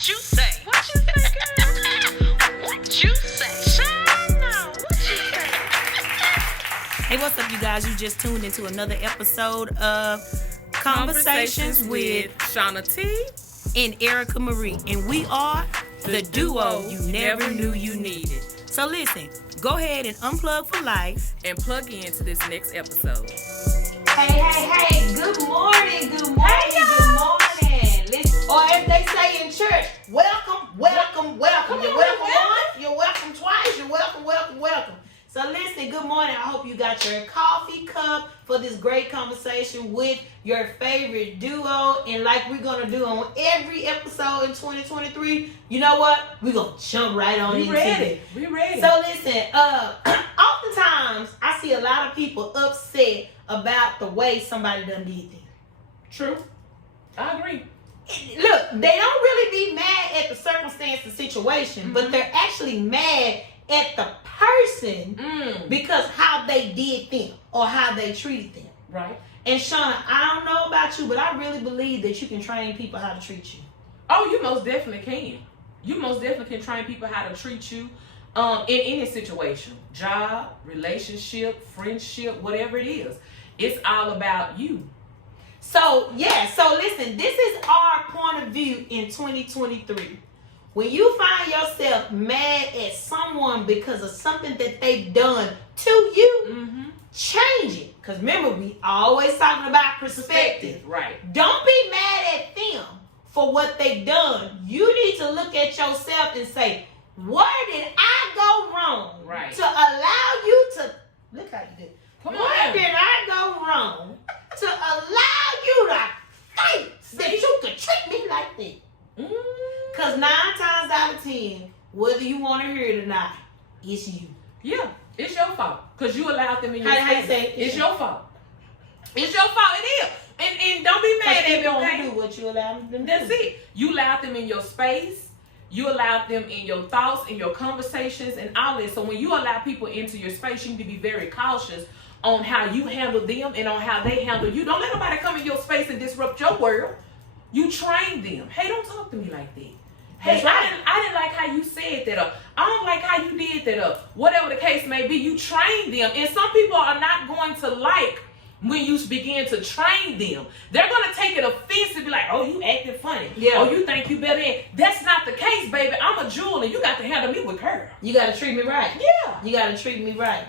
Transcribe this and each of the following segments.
What you say? What you say, girl? What you say? Shauna, what you say? Hey, what's up, you guys? You just tuned into another episode of Conversations with Shauna T. and Erica Marie. And we are the duo you never knew you needed. So listen, go ahead and unplug for life. And plug into this next episode. Hey, good morning, good morning. Listen, or as they say in church, welcome. You're welcome once, you're welcome twice, you're welcome. So listen, good morning. I hope you got your coffee cup for this great conversation with your favorite duo. And like we're going to do on every episode in 2023, you know what? We're going to jump right on into it. We ready. So listen, oftentimes I see a lot of people upset about the way somebody done did them. True. I agree. Look, they don't really be mad at the circumstance, the situation, but they're actually mad at the person because how they did them or how they treated them. Right. And Shauna, I don't know about you, but I really believe that you can train people how to treat you. Oh, you most definitely can. You most definitely can train people how to treat you in any situation. Job, relationship, friendship, whatever it is. It's all about you. So listen, this is our point of view in 2023. When you find yourself mad at someone because of something that they've done to you, change it. Because remember, we always talking about perspective. Right. Don't be mad at them for what they've done. You need to look at yourself and say, where did I go wrong? Right. To allow you to, look how you did. Where did I go wrong to allow you to think that you could treat me like that? Because 9 times out of 10, whether you want to hear it or not, it's you. Yeah, it's your fault. Because you allowed them in your How you space. say It's your fault. It's your fault. It is. And don't be mad at They me, don't okay? do what you allow them to do. That's it. You allowed them in your space. You allowed them in your thoughts, in your conversations, and all this. So when you allow people into your space, you need to be very cautious on how you handle them and on how they handle you. Don't let nobody come in your space and disrupt your world. You train them. Hey, don't talk to me like that. Hey, That's right. I didn't like how you said that. I don't like how you did that. Whatever the case may be, you train them. And some people are not going to like when you begin to train them. They're going to take it offensive and be like, oh, you acting funny. Yeah. Oh, you think you better than. That's not the case, baby. I'm a jewel and you got to handle me with her. You got to treat me right. Yeah. You got to treat me right.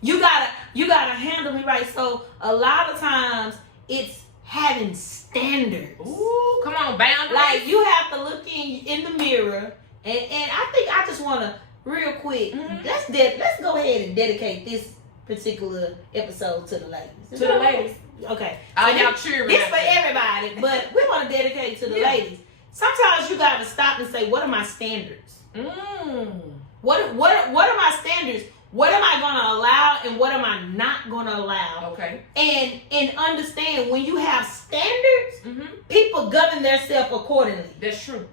You gotta handle me right. So a lot of times it's having standards. Ooh, come on, boundaries. Like you have to look in the mirror, and I think I just want to real quick. Let's go ahead and dedicate this particular episode to the ladies. To the ladies. Okay. All So y'all this- cheering. This for everybody, but we want to dedicate it to the ladies. Sometimes you got to stop and say, what are my standards? What are my standards? What am I going to allow and what am I not going to allow? Okay. And understand when you have standards, people govern themselves accordingly. That's true.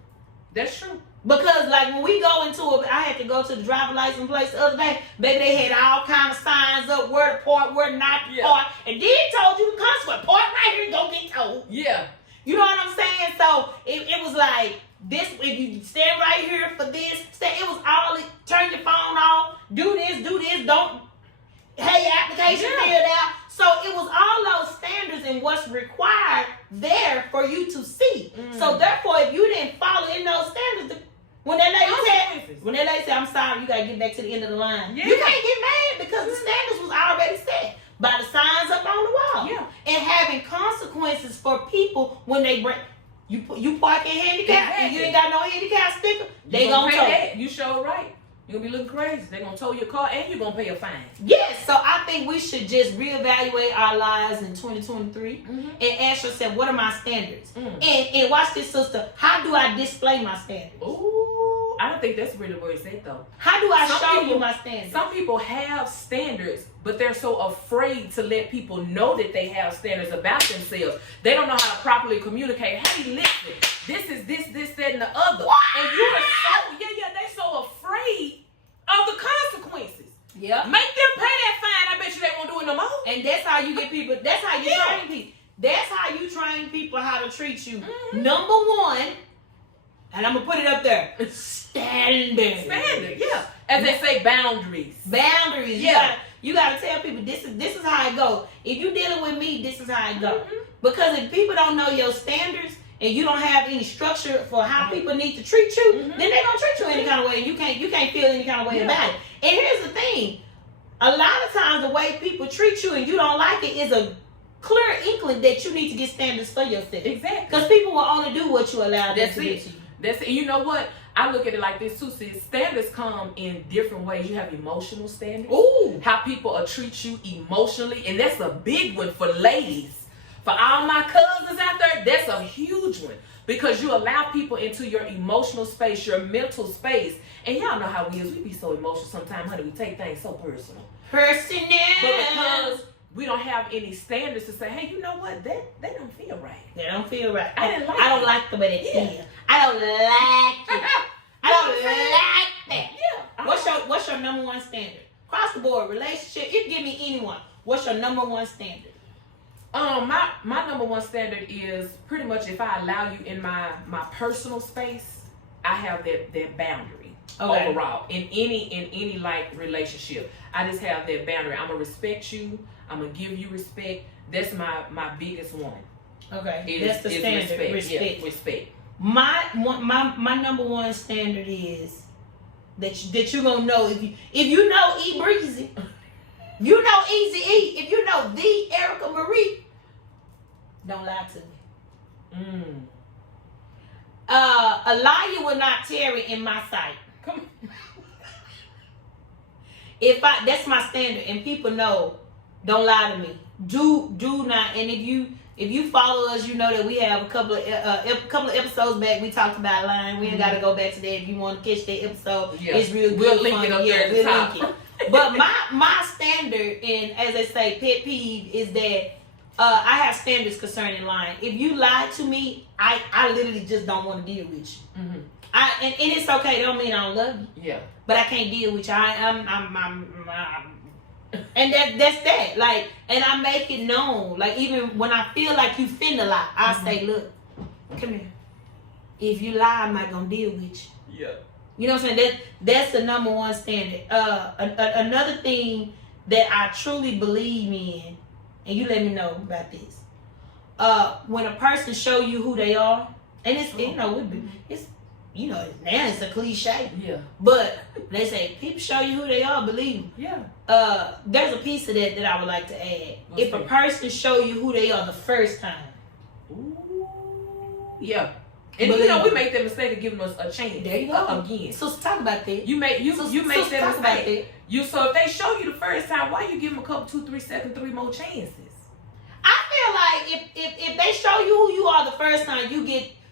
That's true. Because like when we go into it, I had to go to the driver license place the other day. Baby, they had all kind of signs up, where to park, where not to park. And then told you the consequence. Park right here and go get told. Yeah. You know what I'm saying? So it was like, this, if you stand right here for this, it was all, turn your phone off, do this, don't, have your application filled out. So it was all those standards and what's required there for you to see. So therefore, if you didn't follow in those standards, when that lady said, I'm sorry, you got to get back to the end of the line. Yeah. You can't get mad because the standards was already set by the signs up on the wall. Yeah. And having consequences for people when they break. You park in handicap and you ain't got no handicap sticker, they gonna tow that. You sure right. You're gonna be looking crazy. They're gonna tow your car and you're gonna pay a fine. Yes, so I think we should just reevaluate our lives in 2023 and ask yourself, what are my standards? And watch this, sister. How do I display my standards? Ooh, I don't think that's really where it's at though. How do I show you my standards? Some people have standards, but they're so afraid to let people know that they have standards about themselves. They don't know how to properly communicate. Hey, listen, this is this, that, and the other. What? And you are so, they're so afraid of the consequences. Yeah. Make them pay that fine. I bet you they won't do it no more. And that's how you get people, that's how you train people. That's how you train people how to treat you. Number one, And I'm gonna put it up there. Standard. Standard, yeah. As they say, boundaries. Boundaries. Yeah. You gotta tell people this is how it go. If you dealing with me, this is how it go. Mm-hmm. Because if people don't know your standards and you don't have any structure for how people need to treat you, then they're gonna treat you any kind of way, and you can't feel any kind of way about it. And here's the thing: a lot of times the way people treat you and you don't like it is a clear inkling that you need to get standards for yourself. Exactly. Because people will only do what you allow them to do to you. That's it. You know what? I look at it like this too. See, standards come in different ways. You have emotional standards. Ooh. How people will treat you emotionally. And that's a big one for ladies. For all my cousins out there, that's a huge one. Because you allow people into your emotional space, your mental space. And y'all know how we is. We be so emotional sometimes, honey. We take things so personal. Personal. But because we don't have any standards to say, hey, you know what? That don't feel right. They don't feel right. I don't like the way they feel. I don't like it. I don't like that. Yeah. What's your number one standard? Across the board, relationship, you give me anyone. What's your number one standard? My number one standard is pretty much if I allow you in my personal space, I have that boundary overall in any like relationship. I just have that boundary. I'm gonna respect you. I'm gonna give you respect. That's my biggest one. Okay, that's the standard. Respect. Yeah, respect. My number one standard is that you're gonna know if you know E Breezy, you know Easy E, if you know the Erica Marie, don't lie to me. A liar will not tarry in my sight. Come on. That's my standard, and people know, don't lie to me. Do not. And if you follow us, you know that we have a couple of episodes back. We talked about lying. We ain't got to go back to that. If you want to catch that episode, it's real good. We'll link it up there at the top. But my standard, and as they say, pet peeve, is that I have standards concerning lying. If you lie to me, I literally just don't want to deal with you. Mm-hmm. And it's okay. It don't mean I don't love you. Yeah. But I can't deal with you. And that's that. Like, and I make it known. Like, even when I feel like you finna lie, I say, look, come here. If you lie, I'm not gonna deal with you. Yeah. You know what I'm saying? That's the number one standard. Another thing that I truly believe in, and you let me know about this. When a person show you who they are, and it's now it's a cliche. Yeah. But they say people show you who they are, believe them. Yeah. There's a piece of that I would like to add. If a person show you who they are the first time. Ooh. Yeah. And we make that mistake of giving us a chance. There you go. Again. So talk about that. You make that mistake. That. So if they show you the first time, why you give them a couple, 2, 3 seconds, 3 more chances? I feel like if they show you who you are the first time,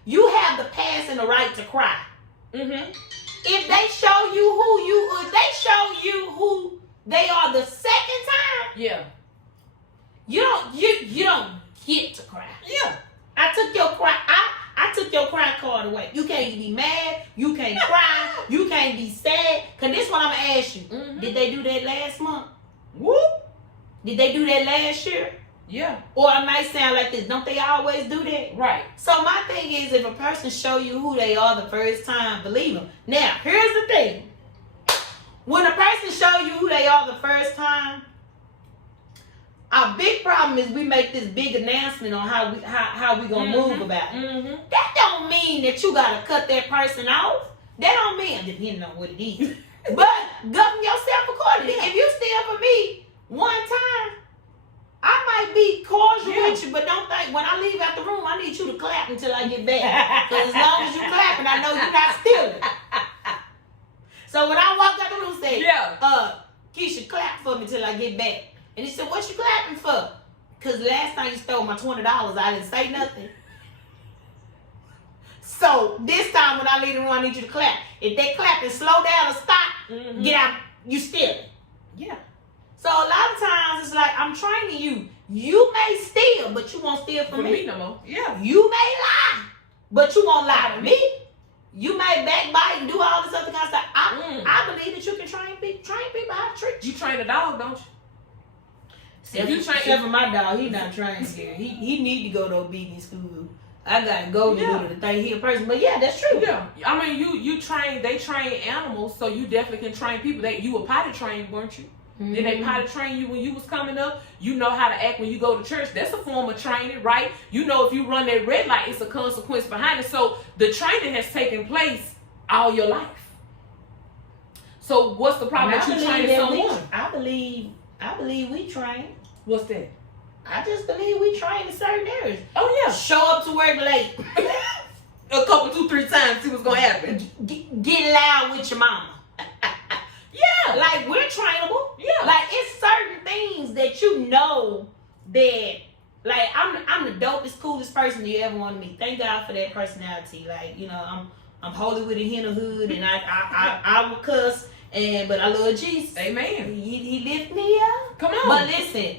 you have the pass and the right to cry. Mm-hmm. If they show you who they are the second time, yeah, you don't get to cry. Yeah. I took your cry card away. You can't be mad, you can't cry, you can't be sad. Cause this one I'm gonna ask you. Mm-hmm. Did they do that last month? Whoop. Did they do that last year? Yeah. Or it might sound like this. Don't they always do that? Right. So my thing is, if a person show you who they are the first time, believe them. Now, here's the thing. When a person show you who they are the first time, our big problem is we make this big announcement on how we gonna move about it. Mm-hmm. That don't mean that you gotta cut that person off. That don't mean, depending on what it is. But govern yourself accordingly. If you steal for me one time, I might be cordial with you, but don't think when I leave out the room, I need you to clap until I get back. Because as long as you clapping, I know you're not stealing. So when I walk out the room, say, Keisha, clap for me till I get back. And he said, what you clapping for? Because last time you stole my $20, I didn't say nothing. So this time when I leave the room, I need you to clap. If they clap and slow down or stop, get out, you stealing. Yeah. So a lot of times it's like, I'm training you. You may steal, but you won't steal from me. no more. Yeah. You may lie, but you won't lie to me. You may backbite and do all this other kind of stuff. I believe that you can train people how to treat you. You train a dog, don't you? Except for my dog, he's not trained here. He need to go to obedience school. I gotta go to do the thing here person. But yeah, that's true. Yeah, I mean, they train animals, so you definitely can train people. That you were potty trained, weren't you? Mm-hmm. Then they potty train you when you was coming up. You know how to act when you go to church. That's a form of training, right? You know if you run that red light, it's a consequence behind it. So the training has taken place all your life. So what's the problem that you training someone? I believe we train. What's that? I just believe we train in certain areas. Oh yeah. Show up to work late. A couple, 2-3 times, see what's gonna happen. Get loud with your mama. Yeah. Like we're trainable. Yeah. Like it's certain things that you know that like I'm the dopest, coolest person you ever want to meet. Thank God for that personality. Like, you know, I'm holy with it in the hood and I will cuss but I love Jesus. Amen. He lift me up. Come on. But listen,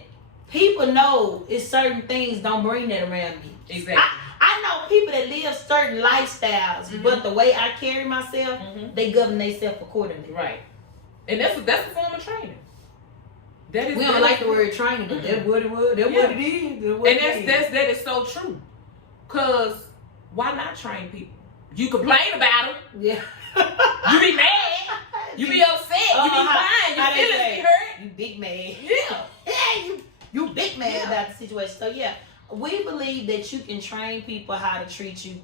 people know it's certain things don't bring that around me. Exactly. I know people that live certain lifestyles, but the way I carry myself, they govern themselves accordingly. Right. And that's a form of training. That is. We don't like the word training, but that's what it was. That's what it is. That is so true. Cause why not train people? You complain about them. Yeah. You be mad. You be upset. You be fine. Your feelings be hurt. You big mad. Yeah. Yeah. You big mad about the situation. So yeah, we believe that you can train people how to treat you.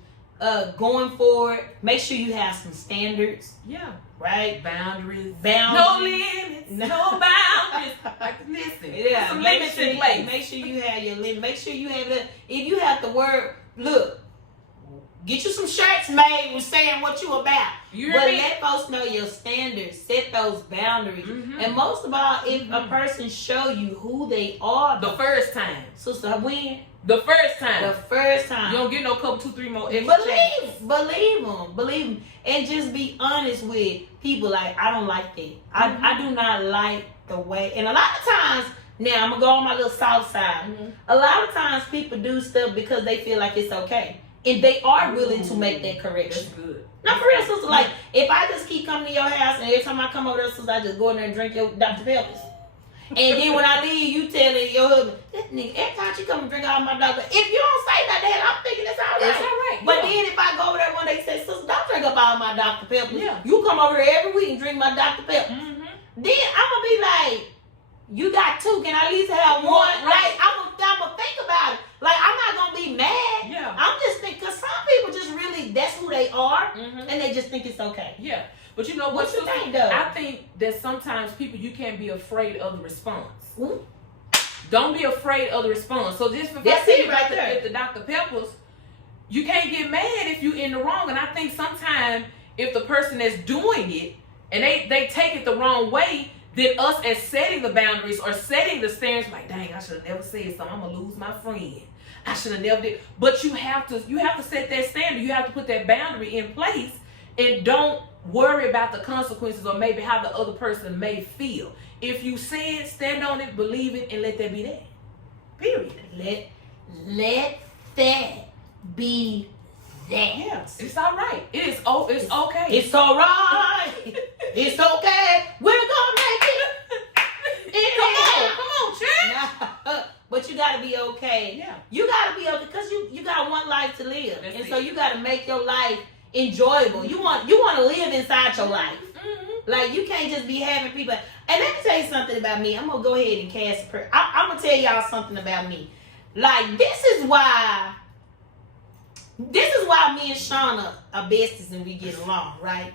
Going forward, make sure you have some standards. Yeah. Right? Boundaries. No limits. No boundaries. Like, listen. Yeah. Some limits in place. Make sure you have your limit. Make sure you have the. If you have the word, look. Get you some shirts made with saying what you about. But let folks know your standards. Set those boundaries. And most of all, if a person show you who they are. The first time. Sister, when? The first time. The first time. You don't get no couple, 2-3 more extra Believe them. And just be honest with people. Like, I don't like that. I do not like the way. And a lot of times, now I'm going to go on my little south side. A lot of times people do stuff because they feel like it's okay. And they are willing to make that correction. That's good. No, for real, sister. Like, if I just keep coming to your house and every time I come over there, sister, I just go in there and drink your Dr. Peppers. And then when I leave, you telling your husband, this nigga, every time she come and drink all my Dr. If you don't say nothing, I'm thinking it's all right. It's all right. But then if I go over there one day and say, sister, don't drink up all my Dr. Peppers. Yeah. You come over here every week and drink my Dr. Peppers. Then I'm going to be like, you got two, can I at least have one? Right. Like, I'm going to think about it. Like, I'm not going to be mad. Yeah. I'm just thinking, because some people just really, that's who they are, and they just think it's okay. Yeah. But you know what you think, though? I think that sometimes people, you can't be afraid of the response. Ooh. Don't be afraid of the response. So just for That's it right there. With the Dr. Peppers, you can't get mad if you're in the wrong. And I think sometimes if the person that's doing it, and they take it the wrong way, then us as setting the boundaries or setting the standards, like, dang, I should have never said something. I'm gonna lose my friend. I should have never did. But you have to set that standard. You have to put that boundary in place, and don't worry about the consequences or maybe how the other person may feel. If you say it, stand on it, believe it, and let that be that. Period. Let that be that. Yes, it's all right. It's okay. It's all right. It's okay. We're gonna make it. Come on, champ. But you gotta be okay. Yeah. You gotta be okay because you got one life to live, That's so it. you gotta make your life enjoyable. You want to live inside your life. Like, you can't just be having people. And let me tell you something about me. I'm gonna go ahead and cast a prayer. I'm gonna tell y'all something about me. Like, this is why me and Shauna are besties and we get along, right?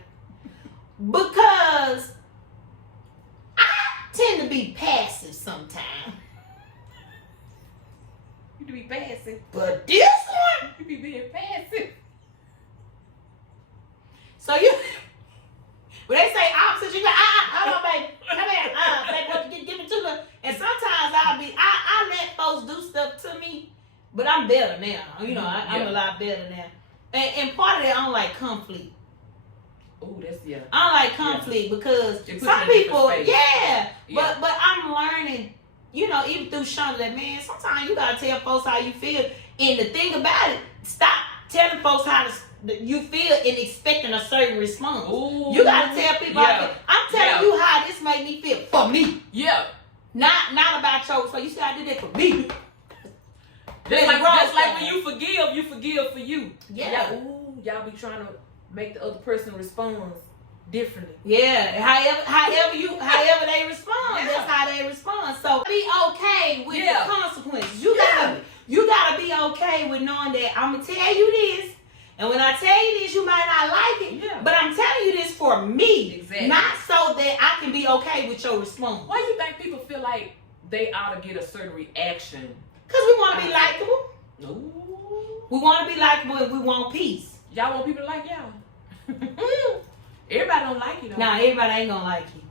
Because I tend to be passive sometimes. You be passive. But this one, You be being passive. so you, when they say opposite, you go, hold on, baby, come here, baby, give me two little. And sometimes I let folks do stuff to me, but I'm better now. You know, I'm a lot better now. And part of that, I don't like conflict. Oh, that's I don't like conflict because It puts some you in a people, different space. but I'm learning, you know, even through Shauna, that man, sometimes you gotta tell folks how you feel. And the thing about it, stop telling folks how you feel and expecting a certain response. Ooh. You gotta tell people how you feel. I'm telling you how this made me feel for me. Yeah. Not about your. So you see, I did that for me. Just like when you forgive for you. Yeah. Y'all be trying to make the other person respond differently. Yeah. However they respond, that's how they respond. So be okay with the consequences. You gotta be okay with knowing that I'm gonna tell you this. And when I tell you this, you might not like it, but I'm telling you this for me, not so that I can be okay with your response. Why do you think people feel like they ought to get a certain reaction? Because we want to be likable. Ooh. We want to be likable and we want peace. Y'all want people to like y'all. Everybody don't like you though. Nah, everybody ain't going to like you.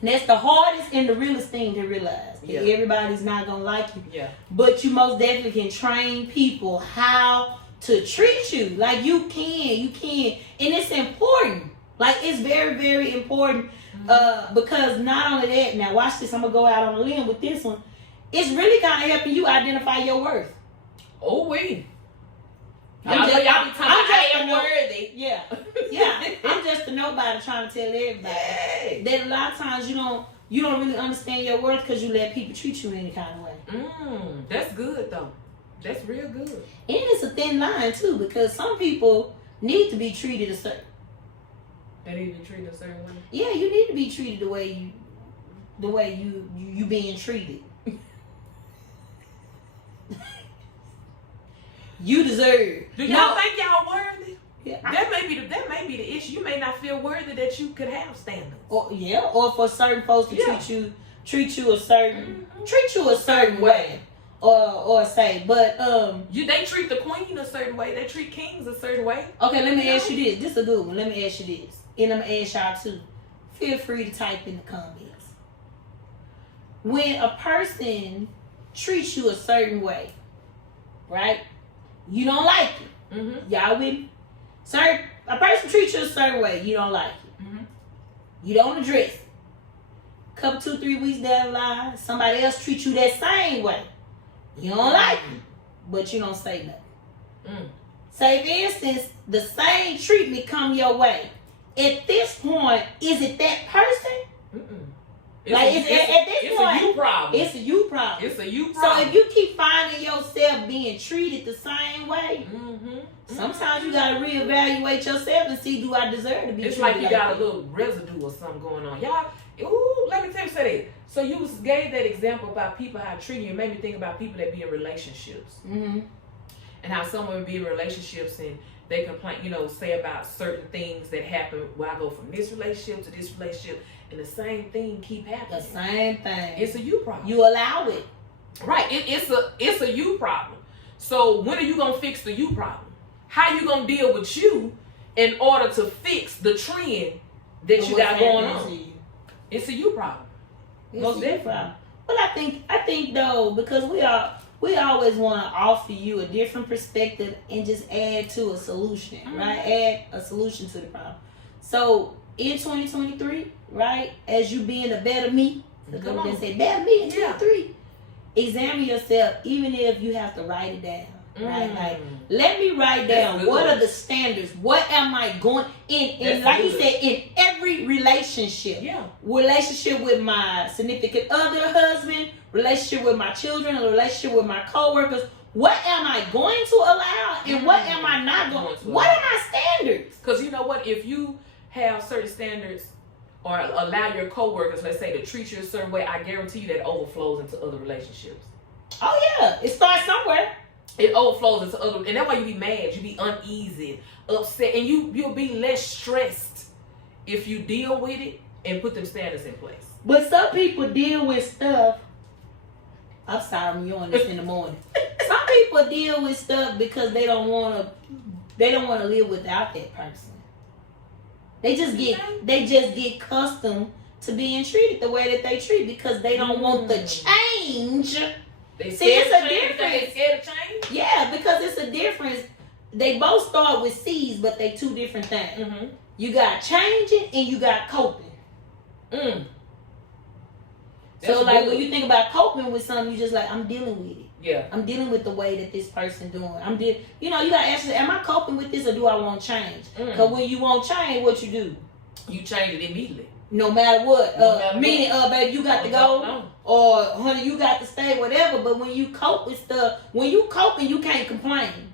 And that's the hardest and the realest thing to realize. That everybody's not going to like you. Yeah. But you most definitely can train people how to treat you. Like you can. And it's important. Like it's very, very important. Because not only that, now watch this, I'm going to go out on a limb with this one. It's really kind of helping you identify your worth. Oh, wait. I'm just worthy. Yeah. I'm just a nobody trying to tell everybody that a lot of times you don't really understand your worth because you let people treat you any kind of way. That's good though. That's real good. And it's a thin line too, because some people need to be treated a certain. They need to be treated a certain way. Yeah, you need to be treated the way you being treated. You deserve. Do y'all think y'all worthy? Yeah, that may be the issue. You may not feel worthy that you could have standards. Or for certain folks to treat you a certain way. Or say, but they treat the queen a certain way. They treat kings a certain way. Okay, let me ask you this. This is a good one. Let me ask you this, and I'm gonna ask y'all too. Feel free to type in the comments. When a person treats you a certain way, right? You don't like it. Y'all with me? A person treats you a certain way, you don't like it. You don't address it. Couple 2-3 weeks down the line, somebody else treats you that same way. You don't like it, but you don't say nothing. Say, for instance, the same treatment come your way. At this point, is it that person? It's a you problem. It's a you problem. It's a you problem. So if you keep finding yourself being treated the same way, sometimes you gotta reevaluate yourself and see, do I deserve to be treated? It's like you got a little residue or something going on. Y'all, let me tell you that. So you gave that example about people how treating you. It made me think about people that be in relationships. And how someone be in relationships and they complain, say about certain things that happen where I go from this relationship to this relationship. And the same thing keep happening. The same thing. It's a you problem. You allow it. Right. It's a you problem. So when are you gonna fix the you problem? How you gonna deal with you in order to fix the trend that you got going on? It's a you problem. Most definitely. Well, I think though, because we always want to offer you a different perspective and just add to a solution, right? Add a solution to the problem. So in 2023, right, as you being a better me, Come on. say better me in 2023, examine yourself, even if you have to write it down. Right, like let me write down what are the standards. What am I going in? Like you said, in every relationship. Relationship with my significant other, husband, relationship with my children, a relationship with my coworkers. What am I going to allow, and what am I not going to? What are my standards? Because you know what, if you have certain standards or allow your coworkers, let's say, to treat you a certain way, I guarantee you that overflows into other relationships. Oh yeah, it starts somewhere. It overflows into other, and that's why you be mad, you be uneasy, upset, and you'll be less stressed if you deal with it and put them standards in place. But some people deal with stuff. I'm sorry, I'm yawning this in the morning. Some people deal with stuff because they don't want to live without that person. They just get accustomed to being treated the way that they treat because they don't want the change. It's a difference. They scared of change? Yeah, because it's a difference. They both start with C's, but they two different things. You got changing and you got coping. So like when you think about coping with something, you just like, I'm dealing with it. Yeah. I'm dealing with the way that this person doing. You gotta ask yourself, am I coping with this or do I want change? Because when you want change, what you do? You change it immediately. No matter what. Meaning, baby, you got to go. or honey, you got to stay, whatever. But when you cope with stuff, when you coping, you can't complain.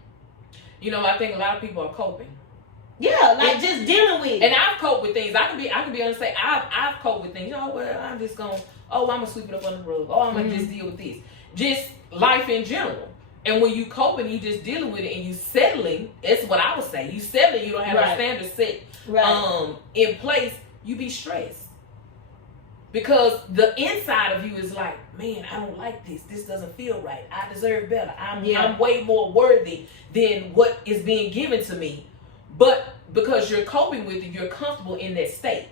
You know, I think a lot of people are coping. Yeah, like just dealing with it. And I've coped with things. I can be honest and say I've coped with things. You know, well, I'm just gonna I'm gonna sweep it up on the rug. Oh, I'm gonna just deal with this. Just life in general. And when you coping, you just dealing with it and you settling. That's what I would say. You settling. You don't have a standard set in place. You be stressed because the inside of you is like, man, I don't like this. This doesn't feel right. I deserve better. I'm way more worthy than what is being given to me. But because you're coping with it, you're comfortable in that state.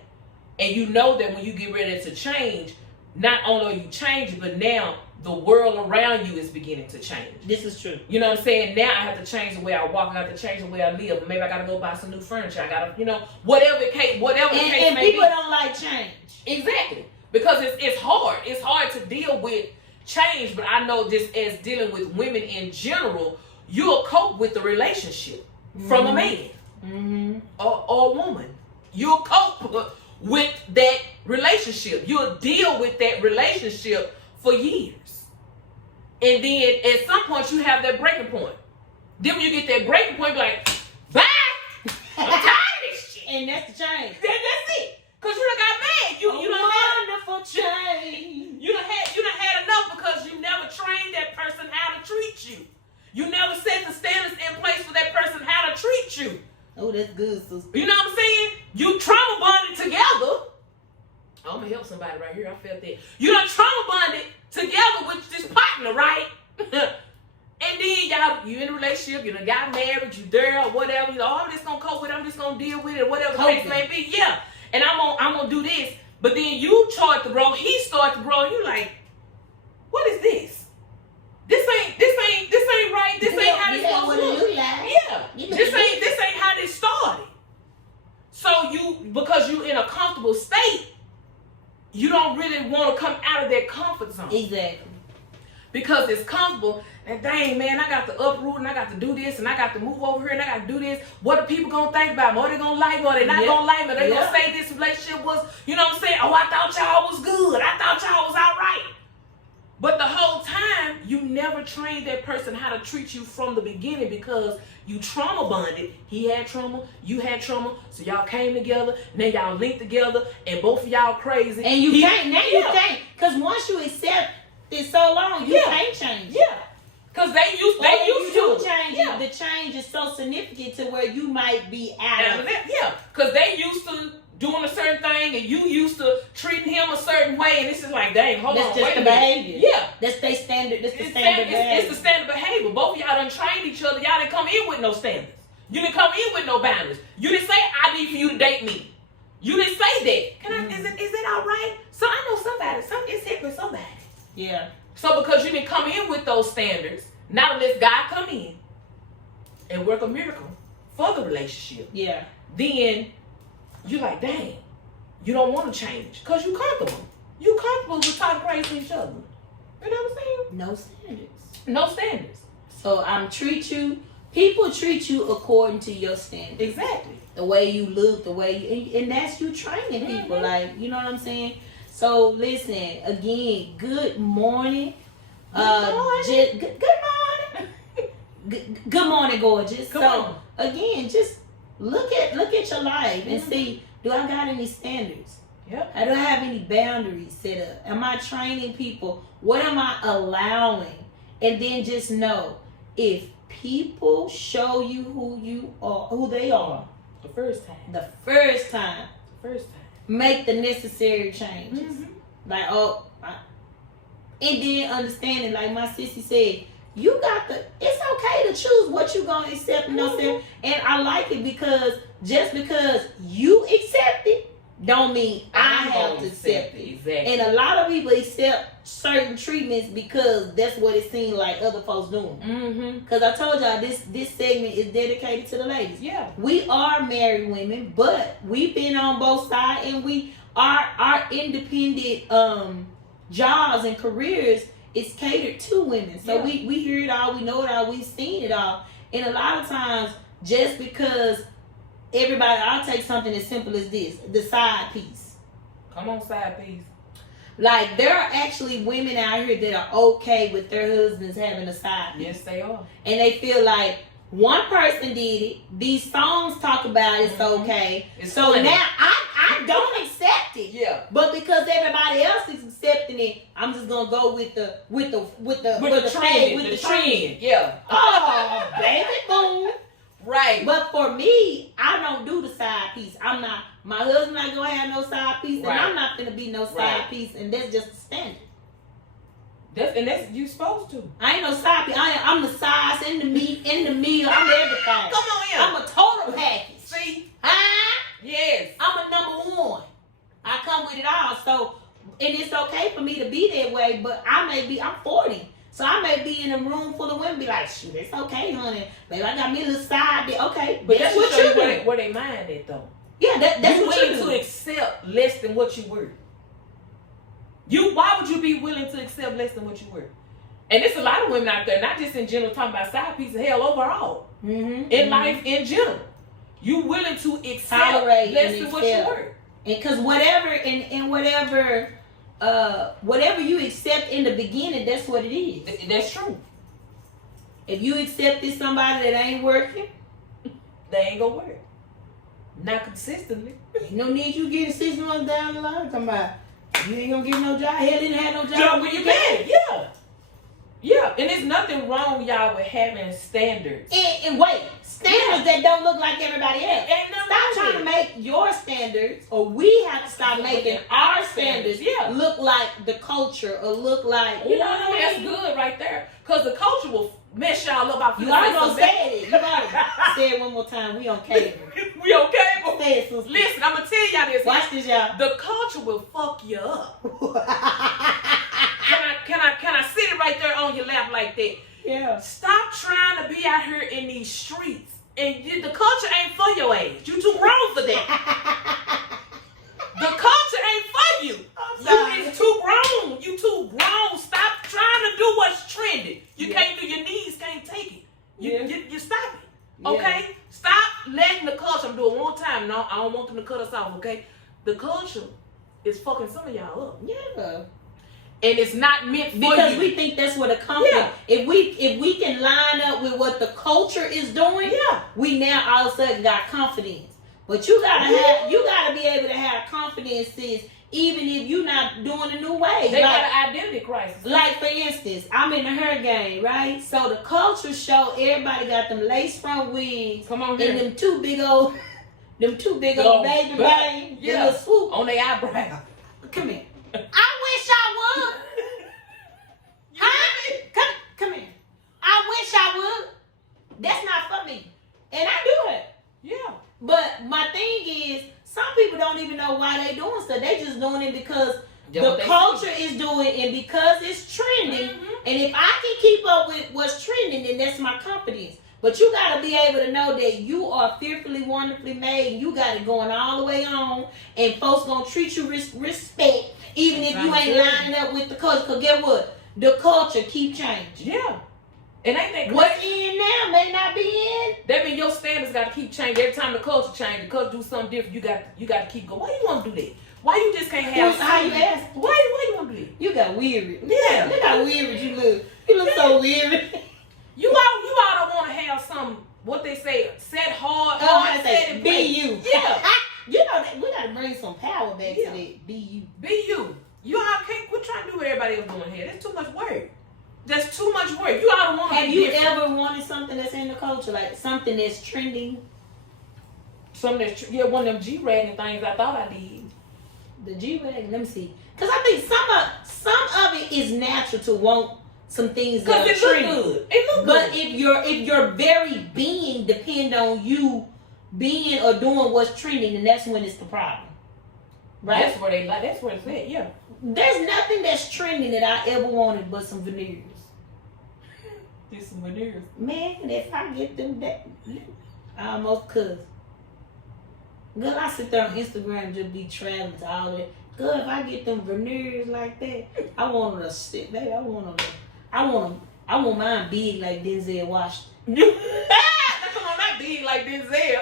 And you know that when you get ready to change, not only are you changing, but now the world around you is beginning to change. This is true. You know what I'm saying? Now I have to change the way I walk. I have to change the way I live. Maybe I got to go buy some new furniture. I got to, whatever the case and may people be. don't like change. Exactly. Because it's hard. It's hard to deal with change. But I know just as dealing with women in general, you'll cope with the relationship from a man. Or a woman. You'll cope with that relationship. You'll deal with that relationship for years. And then at some point you have that breaking point. Then when you get that breaking point, you're like, bye! I'm tired of this shit. And that's the change. That's it. Because you done got mad. You done wonderful change. You done had enough because you never trained that person how to treat you. You never set the standards in place for that person how to treat you. Oh, that's good, sister. You know what I'm saying? You trauma bonded together. I'm gonna help somebody right here. I felt that. You done trauma bonded together with this partner, right? And then you in a relationship, you done got married, you there or whatever. I'm just gonna cope with it, I'm just gonna deal with it, or whatever the case may be. Yeah. And I'm gonna do this. But then you chart the road, he starts to grow, and you like, what is this? This ain't right. This ain't how this supposed to look. Yeah. This ain't how this started. So because you in a comfortable state, you don't really want to come out of that comfort zone. Exactly. Because it's comfortable, and dang, man, I got to uproot, and I got to do this, and I got to move over here, and I got to do this. What are people going to think about me? Are they going to like me? Are they not going to like me? Are they going to say this relationship was, you know what I'm saying? Oh, I thought y'all was good. I thought y'all was all right. But the whole time, you never trained that person how to treat you from the beginning because you trauma bonded. He had trauma, you had trauma, so y'all came together, now y'all linked together, and both of y'all crazy. And you can't, you can't, because once you accept it so long, you can't change. Yeah. Because they used to change it. The change is so significant to where you might be out of it. Yeah, because they used to doing a certain thing and you used to treating him a certain way, and this is like, dang, hold on, that's just the behavior. Yeah. That's their standard. That's the standard behavior. It's the standard behavior. Both of y'all done trained each other. Y'all didn't come in with no standards. You didn't come in with no boundaries. You didn't say, I need for you to date me. You didn't say that. Can I? Is it all right? So I know somebody. It's hitting somebody. Yeah. So because you didn't come in with those standards, not unless God come in and work a miracle for the relationship. Yeah. Then you're like, dang, you don't want to change because you're comfortable. You're comfortable with talking crazy to each other. You know what I'm saying? No standards. No standards. So people treat you according to your standards. Exactly. The way you look, the way you, and that's you training people. Like, you know what I'm saying? So listen, again, good morning. Good morning. Good morning, gorgeous. Come on. Again, just look at your life and see, do I got any standards? Yep. I don't have any boundaries set up. Am I training people? What am I allowing? And then just know, if people show you who they are, the first time, make the necessary changes. Like, and then understanding, like my sissy said, it's okay to choose what you're going to accept and not accept. And I like it because just because you accept it, don't mean I have to accept it. Exactly. And a lot of people accept certain treatments because that's what it seems like other folks doing. Because I told y'all this segment is dedicated to the ladies. Yeah. We are married women, but we've been on both sides, and we are our independent jobs and careers is catered to women. So we hear it all, we know it all, we've seen it all. And a lot of times, just because I'll take something as simple as this, the side piece. Come on, side piece. Like, there are actually women out here that are okay with their husbands having a side piece. Yes, they are. And they feel like one person did it. These songs talk about it's okay. It's so funny. now I don't accept it. Yeah. But because everybody else is accepting it, I'm just gonna go with the trend. Yeah. Oh, baby, boom. Right. But for me, I don't do the side piece. I'm not. My husband not gonna have no side piece, and Right. I'm not gonna be no side Right. piece, and that's just the standard. That's you supposed to. I ain't no side piece. I'm the size in the meat, in the meal. I'm everything. Come on here. I'm a total package. See? Huh? Yes. I'm a number one. I come with it all. So, and it's okay for me to be that way, but I'm 40. So I may be in a room full of women be like, shoot, it's okay, honey. Baby, I got me a little side bit. Okay. But that's what you do. where they mind at though. Yeah, that's You what willing you do. to accept less than what you worth. Why would you be willing to accept less than what you worth? And there's a lot of women out there, not just in general, talking about side pieces, hell, overall. In life in general. You willing to accept Tolerate less and than what you accept. worth. And because whatever you accept in the beginning, that's what it is. That's true. If you accepted somebody that ain't working, They ain't gonna work. Not consistently. ain't no need you getting 6 months down the line. Talking about you ain't gonna get no job. Hell, didn't have no job Job when you can. Yeah. Yeah. And there's nothing wrong, y'all, with having standards. And wait, standards that don't look like everybody else. Ain't nothing Stop wrong trying with to it. make your standards, or we have to stop making our standards Yeah. look like the culture or look like, you know what I That's mean? good right there. Because the culture will mess y'all up. You already gonna say it. You already say it one more time. We on cable. We okay? But Say it, sister. listen, I'm going to tell y'all this. Watch this, y'all. The culture will fuck you up. Can I sit it right there on your lap like that? Yeah. Stop trying to be out here in these streets. And the culture ain't for your age. You too grown for that. The culture ain't for you. sorry. You is too grown. You too grown. Stop trying to do what's trendy. You Yeah. can't do, your knees can't take it. You stop it. Yeah. Okay? Stop letting the culture, I'm doing one time. No, I don't want them to cut us off, okay? The culture is fucking some of y'all up. Yeah. And it's not meant for Because you. we think that's what a company. Yeah. If we can line up with what the culture is doing, Yeah. we now all of a sudden got confidence. But you gotta be able to have confidence, sis, even if you're not doing a new way. They like, got an identity crisis. like for instance, I'm in the hair game, right? So the culture show everybody got them lace front wigs Come on and here. them two big old baby bangs, Yeah. little swoop. On their eyebrow. Come here. I wish I would. Huh? Come here. I wish I would. That's not for me. And I do it. Yeah. But my thing is, some people don't even know why they doing stuff. They just doing it because Yeah, the what they culture is doing it, and because it's trending. Mhm. And if I can keep up with what's trending, then that's my confidence. But you got to be able to know that you are fearfully, wonderfully made, and you got it going all the way on, and folks gonna treat you respect, even if you ain't lining up with the culture. Because guess what? The culture keep changing. Yeah. And ain't that What's in now may not be in. that mean your standards got to keep changing every time the culture change. The culture do something different. You got to keep going. Why you want to do that? Why you just can't have? How you ask? Why you want to do that? You got weird. Yeah. Look how weird you look. You look so weird. You all don't want to have some what they say set hard I set say, in be place. you. Yeah. You know that we gotta bring some power back Yeah. to that. Be you. Be you. You all can't quit trying to do what everybody else doing here. That's too much work. That's too much work. You all don't want to Have be you different. ever wanted something that's in the culture, like something that's trending? Something that's one of them G-rating things I thought I did. The G-Wagon, let me see. Because I think some of it is natural to want some things that Because are it trending. look good. It look But good. if your very being depend on you being or doing what's trending, then that's when it's the problem. Right? That's where they like. That's where it's at. Yeah. There's nothing that's trending that I ever wanted but some veneers. Get some veneers. Man, if I get them that, I almost cuss. Good, I sit there on Instagram and just be traveling to all that. Good, if I get them veneers like that, I want them to sit, baby. I want mine big like Denzel Washington. Come on, not big like Denzel.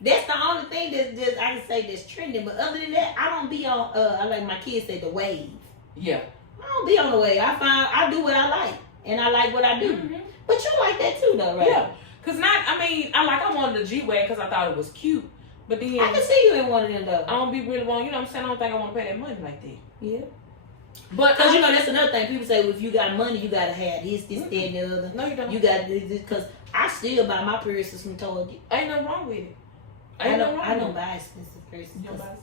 That's the only thing that's just I can say that's trending. But other than that, I don't be on. I like my kids say the wave. Yeah. I don't be on the way. I do what I like, and I like what I do. Mm-hmm. But you like that too, though, right? Yeah. Cause I wanted the G-Wagon because I thought it was cute. But then I can see you in one of them though. I don't be really want, you know what I'm saying? I don't think I want to pay that money like that. Yeah. But Because you know that's another thing. People say, well, if you got money, you gotta have this, that, and the other. No, you don't. You got this because I still buy my purses from Target. Ain't nothing wrong with it. I don't buy expensive purses. You don't buy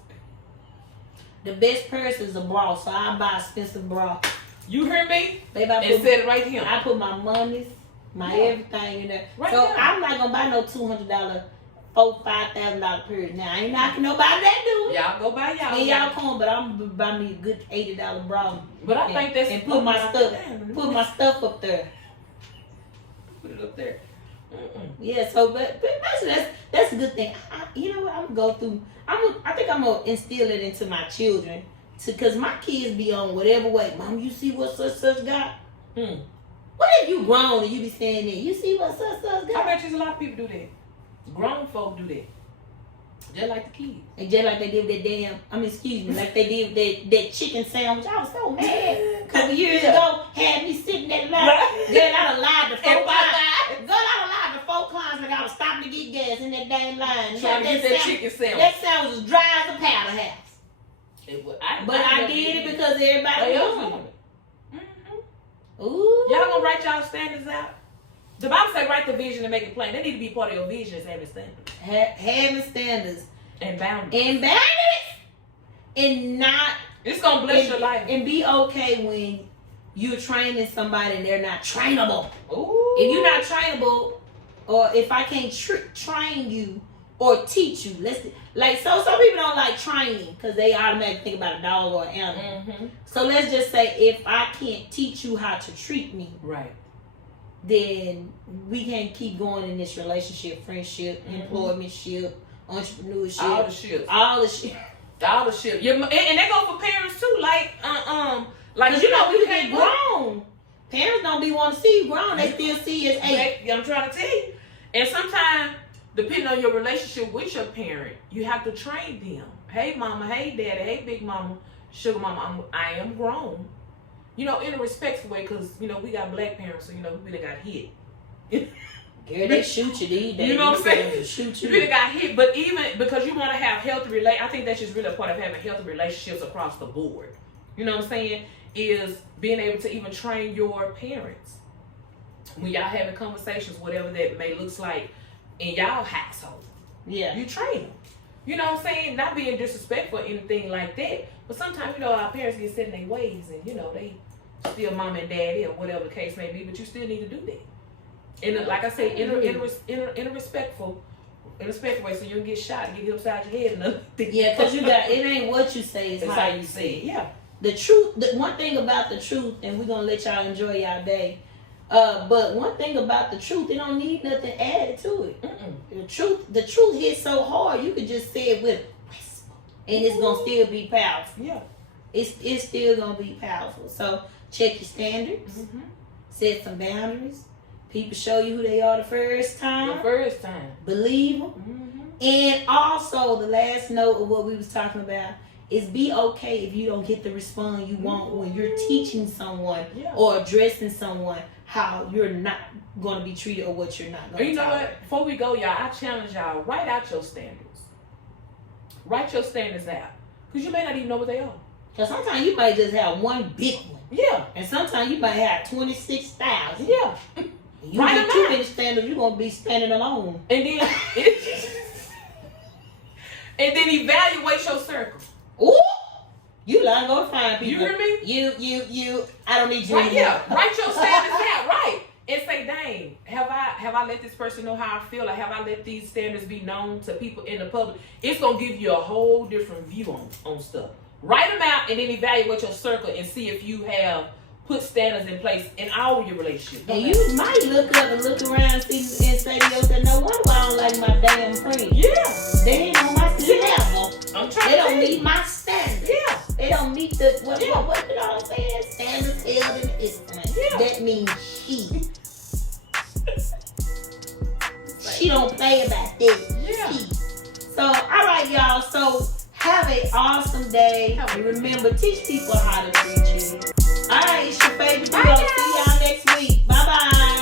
The best purse is a bra, so I buy expensive bra. You hear me? Baby, And said it right here. I put my monies, my everything in there. Right so there. I'm not gonna buy no $200, $4,000-$5,000 purse. Now I ain't knocking nobody that do it. Y'all go buy y'all. And y'all come, but I'm gonna buy me a good $80 bra. But I think that's and put my stuff up there. Put it up there. Yeah, so but basically that's a good thing. You know what? I'm gonna go through. I think I'm gonna instill it into my children, because my kids be on whatever way. Mom, you see what such got? What if you grown and you be saying that? You see what such got? I bet you a lot of people do that. Grown folk do that. Just like the kids. And just like they did with that like they did with that chicken sandwich. I was so mad. A couple years ago, had me sitting there like, girl, I done lied to 4 clients. Girl, I done lied to 4 clients like I was stopping to get gas in that damn line. Trying to get that chicken sandwich. That sandwich was dry as a powder house. But I did it because everybody was on it. Ooh. Y'all gonna write y'all standards out? The Bible say write the vision and make it plain. They need to be part of your vision is having standards. Having standards. And boundaries. And boundaries. And not. It's gonna bless your life. And be okay when you're training somebody and they're not trainable. Ooh. If you're not trainable, or if I can't train you or teach you, some people don't like training because they automatically think about a dog or an animal. Mm-hmm. So let's just say if I can't teach you how to treat me, right, then we can't keep going in this relationship, friendship, employmentship, entrepreneurship, all the shit. And they go for parents too, like you know when you get grown, parents don't be want to see you grown. They still see you as 8. I'm trying to tell you. And sometimes, depending on your relationship with your parent, you have to train them. Hey mama, hey daddy, hey big mama, sugar mama, I am grown. You know, in a respectful way, because, you know, we got black parents, so, you know, we really got hit. Girl, they shoot you these days. You know what I'm saying? Shoot you really got hit. But even because you want to have healthy I think that's just really a part of having healthy relationships across the board. You know what I'm saying? Is being able to even train your parents. When y'all having conversations, whatever that may look like in y'all household. Yeah. You train them. You know what I'm saying? Not being disrespectful or anything like that. But sometimes, you know, our parents get set in their ways and, you know, they still mom and daddy or whatever the case may be, but you still need to do that. And like I say, in a respectful way, so you don't get shot and get hit upside your head and nothing. Yeah, because it ain't what you say, it's how you say it. Yeah. The truth, the one thing about the truth, and we're going to let y'all enjoy y'all day, but one thing about the truth, it don't need nothing added to it. The truth hits so hard, you could just say it with a whisper, and it's going to still be powerful. Yeah. It's still going to be powerful. So check your standards, set some boundaries. People show you who they are the first time. Believe them. And also, the last note of what we was talking about is be okay if you don't get the response you want when you're teaching someone or addressing someone how you're not going to be treated or what you're not going to You know what? Before we go, y'all, I challenge y'all, write out your standards. Write your standards out. Because you may not even know what they are. Because sometimes you might just have one big one. Yeah. And sometimes you might have 26,000. Yeah. You get too many standards, you're going to be standing alone. And then evaluate your circle. Ooh! You not going to find people. You hear me? You. I don't need you anymore. Yeah. Write your standards out. Right. And say, dang, have I let this person know how I feel? Or have I let these standards be known to people in the public? It's going to give you a whole different view on stuff. Write them out and then evaluate your circle and see if you have put standards in place in all your relationships. And you might look up and look around and say to yourself, no wonder why I don't like my damn friends. Yeah. They ain't on my level. They don't meet my standards. Yeah. They don't meet the, what you know what I'm saying? Standards held in excellence. Yeah. That means she don't play about that. Yeah. So, all right, y'all. So, Have an awesome day. And remember, teach people how to treat you. All right, it's your favorite duo. See y'all next week. Bye-bye.